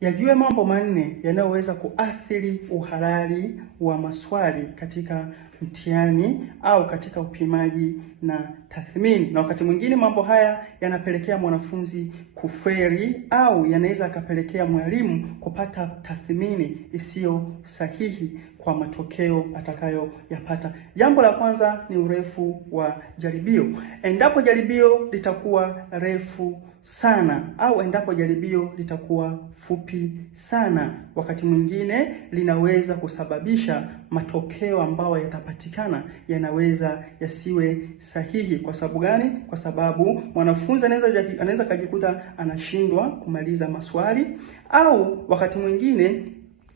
Yajue mambo manne yanayoweza kuathiri uhalali wa maswali katika mtihani au katika upimaji na tathmini. Na wakati mwingine mambo haya yanapelekea mwanafunzi kufeli au yanaweza akapelekea mwalimu kupata tathmini isiyo sahihi kwa matokeo atakayoyapata. Jambo la kwanza ni urefu wa jaribio. Endapo jaribio litakuwa refu sana au endapo jaribio litakuwa fupi sana, wakati mwingine linaweza kusababisha matokeo ambayo yatapatikana yanaweza yasiwe sahihi. Kwa sababu gani? Kwa sababu mwanafunzi anaweza kujikuta anashindwa kumaliza maswali, au wakati mwingine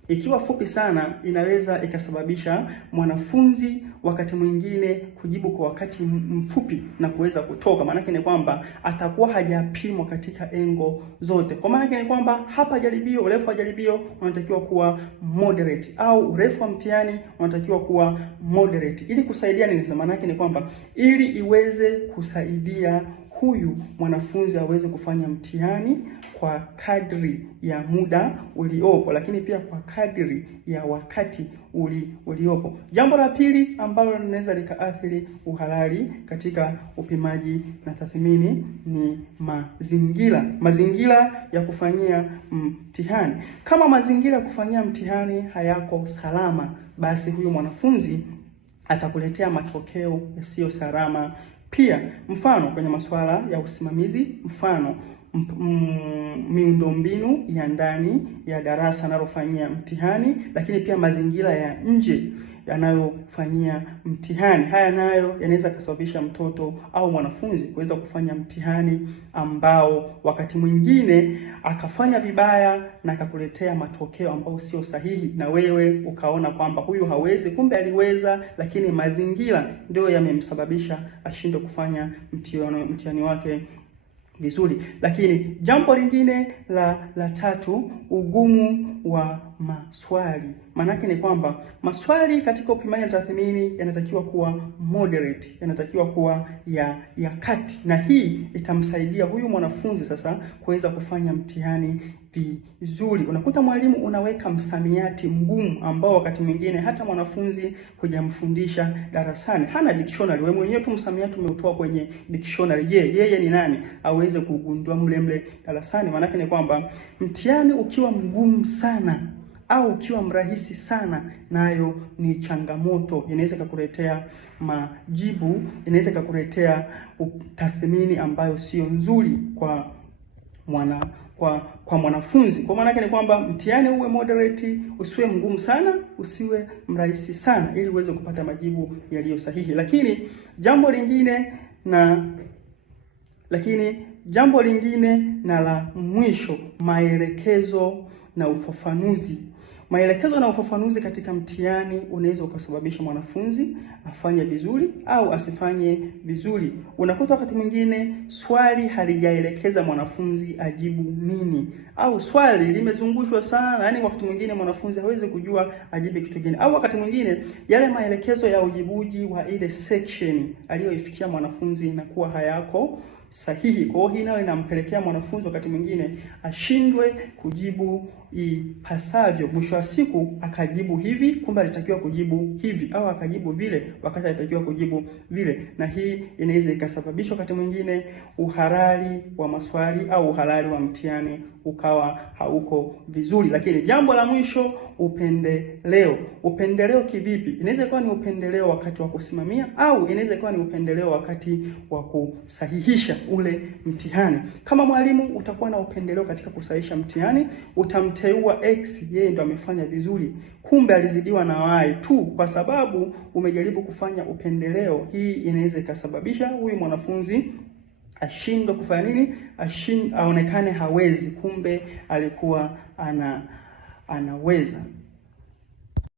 ikiwa fupi sana inaweza ikasababisha mwanafunzi wakati mwingine kujibu kwa wakati mfupi na kuweza kutoka. Maana yake ni kwamba atakuwa hajapimwa katika engo zote. Kwa maana yake ni kwamba hapa jaribio, urefu wa jaribio unatakiwa kuwa moderate, au urefu wa mtihani unatakiwa kuwa moderate. Ili kusaidia nini? Maana yake ni kwamba ili iweze kusaidia huyu mwanafunzi aweze kufanya mtihani kwa kadri ya muda uliopo, lakini pia kwa kadri ya wakati uliopo. Jambo la pili ambalo linaweza likaathiri uhalali katika upimaji na tathmini ni mazingira ya kufanyia mtihani. Kama mazingira ya kufanyia mtihani hayako salama, basi huyu mwanafunzi atakuletea matokeo yasiyo salama. Pia mfano kwenye masuala ya usimamizi, mfano miundombinu ya ndani ya darasa analofanyia mtihani, lakini pia mazingira ya nje yanayofanyia mtihani. Haya nayo yanaweza kusababisha mtoto au mwanafunzi kuweza kufanya mtihani ambao wakati mwingine akafanya vibaya na akakuletea matokeo ambayo sio sahihi, na wewe ukaona kwamba huyu hawezi, kumbe aliweza, lakini mazingira ndio yamemsababisha ashindwe kufanya mtihani wake vizuri. Lakini jambo lingine la tatu, ugumu wa maswali. Maanake ni kwamba maswali katika upimaji na tathmini yanatakiwa kuwa moderate, yanatakiwa kuwa ya kati, na hii itamsaidia huyu mwanafunzi sasa kuweza kufanya mtihani vizuri. Unakuta mwalimu unaweka msamiati mgumu ambao wakati mwingine hata mwanafunzi hujamfundisha darasani, hana dictionary. Wewe mwenyewe tu msamiati umeutoa kwenye dictionary. Je, yeye ni nani aweze kugundua mle darasani? Maana ni kwamba mtihani ukiwa mgumu sana au ukiwa mrahisi sana, nayo ni changamoto. Inaweza kukuletea majibu, inaweza kukuletea tathmini ambayo sio nzuri kwa mwanafunzi. Kwa maana ni kwamba mtihani uwe moderate, usiwe mgumu sana, usiwe mrahisi sana, ili uweze kupata majibu yaliyo sahihi. Lakini jambo lingine na la mwisho, maelekezo na ufafanuzi. Maelekezo na ufafanuzi katika mtihani unaweza ukasababisha mwanafunzi afanye vizuri au asifanye vizuri. Unakuta wakati mwingine swali halijaelekeza mwanafunzi ajibu nini, au swali limezungushwa sana, yani wakati mwingine mwanafunzi hawezi kujua ajibu kitu gani, au wakati mwingine yale maelekezo ya ujibuji wa ile section aliyoifikia mwanafunzi inakuwa hayako sahihi. Kwa hiyo hii nayo inampelekea mwanafunzi wakati mwingine ashindwe kujibu ipasavyo. Mwisho wa siku akajibu hivi, kumbe alitakiwa kujibu hivi, au akajibu vile wakati alitakiwa kujibu vile, na hii inaweza ikasababisha wakati mwingine uhalali wa maswali au uhalali wa mtihani ukawa hauko vizuri. Lakini jambo la mwisho, upendeleo. Upendeleo kivipi? Inaweza kuwa ni upendeleo wakati wa kusimamia, au inaweza kuwa ni upendeleo wakati wa kusahihisha ule mtihani. Kama mwalimu utakuwa na upendeleo katika kusahihisha mtihani, utamteua X, yeye ndo amefanya vizuri, kumbe alizidiwa na Y tu kwa sababu umejaribu kufanya upendeleo. Hii inaweza ikasababisha huyu mwanafunzi ashindwe kufanya nini? Aonekane hawezi, kumbe alikuwa anaweza.